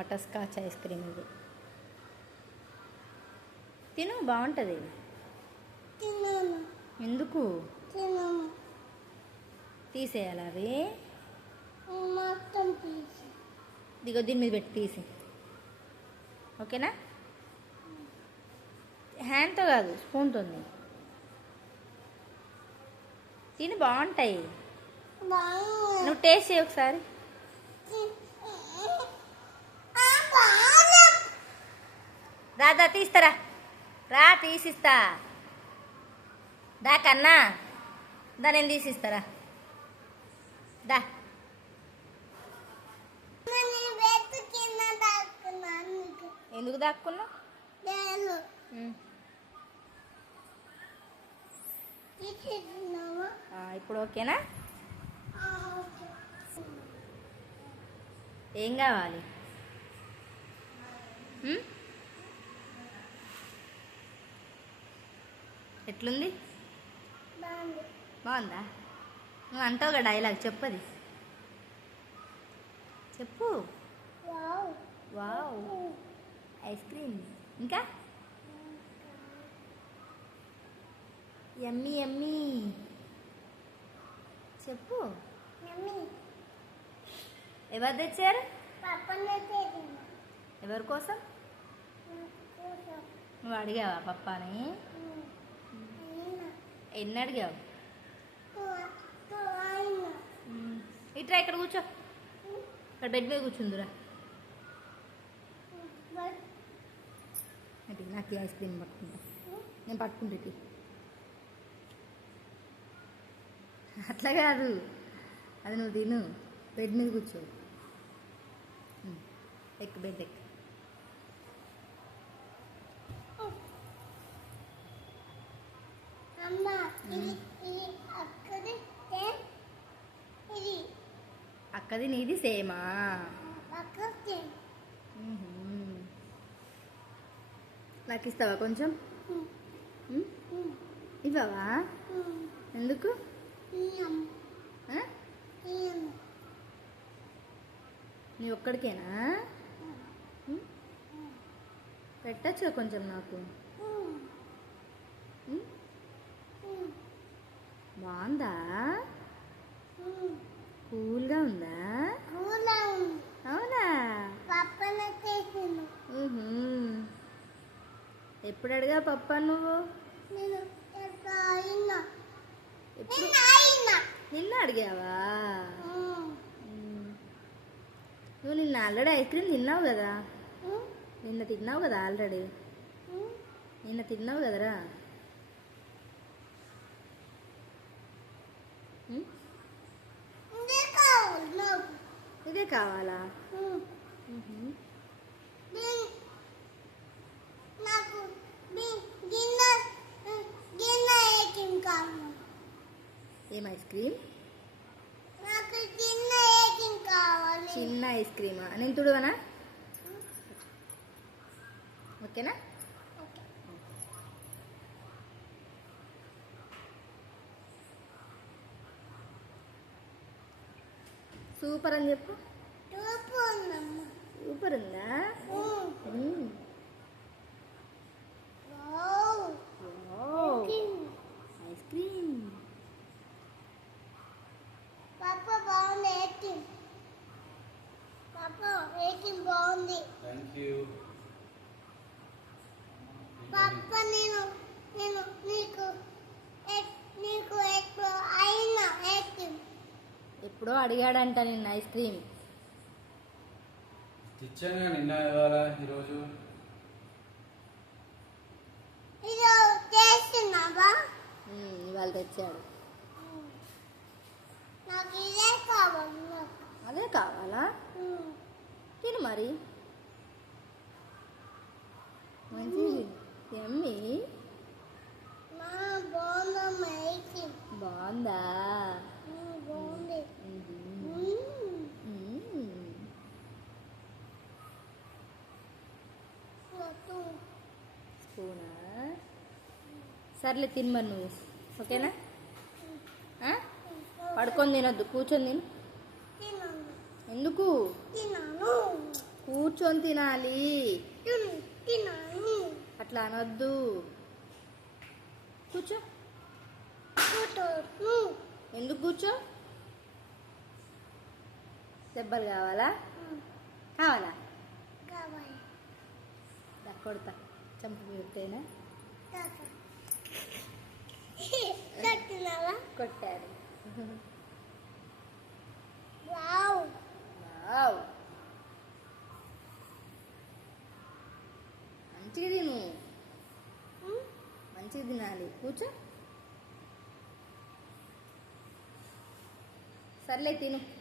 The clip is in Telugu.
బటర్ స్కాచ్ ఐస్ క్రీమ్ ఇది. తిను, బాగుంటుంది. ఎందుకు తీసేయాలి అవి? దిగో దీని మీద పెట్టి తీసి. ఓకేనా? హ్యాండ్తో కాదు, స్పూన్తో. తిని, బాగుంటాయి. నువ్వు టేస్ట్ చేయి ఒకసారి. రా తీస్తారా, రా తీసిస్తా. దా కన్నా, దా నేను తీసిస్తారా. దా. ఎందుకు దాక్కున్నా? ఇప్పుడు ఓకేనా? ఏం కావాలి? ఎట్లుంది? బాగుందా? నువ్వు అంటావుగా డైలాగ్, చెప్పది చెప్పు. Wow, ice cream. ఇంకా యమ్మీ యమ్మీ చెప్పు. ఎవరు తెచ్చారు? ఎవరి కోసం? నువ్వు అడిగావా పప్పాని? ఎన్ని అడిగావు? ఇట్రా, ఇక్కడ కూర్చో. ఇక్కడ బెడ్ మీద కూర్చుందిరా. నాకు ఐస్ క్రీమ్ పట్టుకుంటా, నేను పట్టుకుంటే. అట్లా కాదు, అది నువ్వు తిను. బెడ్ మీద కూర్చో. ఎక్కు, బెడ్ ఎక్కు. అక్కది నీది సేమా? నాకు ఇస్తావా కొంచెం? ఇవ్వవా? ఎందుకు? నీ ఒక్కడికేనా? పెట్టచ్చు కొంచెం నాకు. బాగుందా? కూల్గా ఉందా? అవునా? ఎప్పుడు అడిగా పప్పా నువ్వు? నిన్న అడిగావా? నువ్వు నిన్న ఆల్రెడీ ఐస్ క్రీమ్ తిన్నావు కదా. నిన్న తిన్నావు కదా ఆల్రెడీ. నిన్న తిన్నావు కదరా. ఇదే కావాలా? ఏం ఐస్ క్రీమ్? చిన్న ఐస్ క్రీమా? నేను తుడవనా? ఓకేనా? సూపర్ అని చెప్పు. సూపర్ ఉందా? Ice cream. బాగుంది. Thank you. పాప నేను నీకు అయినా ఐస్ క్రీమ్ ఎప్పుడో అడిగాడంట నిన్న ఐస్ క్రీమ్. తెచ్చాను నిన్న, ఇవాళ, ఈరోజు. ఇవాళ తెచ్చాడు. నాకు ఇదే కావాలి. అదే కావాలా? తిను మరి. మంచిది. ఎమ్మి బాగుందా? స్పూనా? సర్లే తిను మరి నువ్వు. ఓకేనా? పడుకొని తినొద్దు, కూర్చొని తిను. ఎందుకు? కూర్చొని తినాలి. తినాలి. అట్లా అనొద్దు. కూర్చో. కూర్చోను. ఎందుకు కూర్చో? దెబ్బలు కావాలా? కావాలా? కావాలి. దా, కొడతా. చంపు మీరుతేనే కట్టినావా? కొట్టాడు. వావ్. వావ్. మంచిగా తిను. మంచిగా తినాలి. కూర్చో. సర్లే తిను.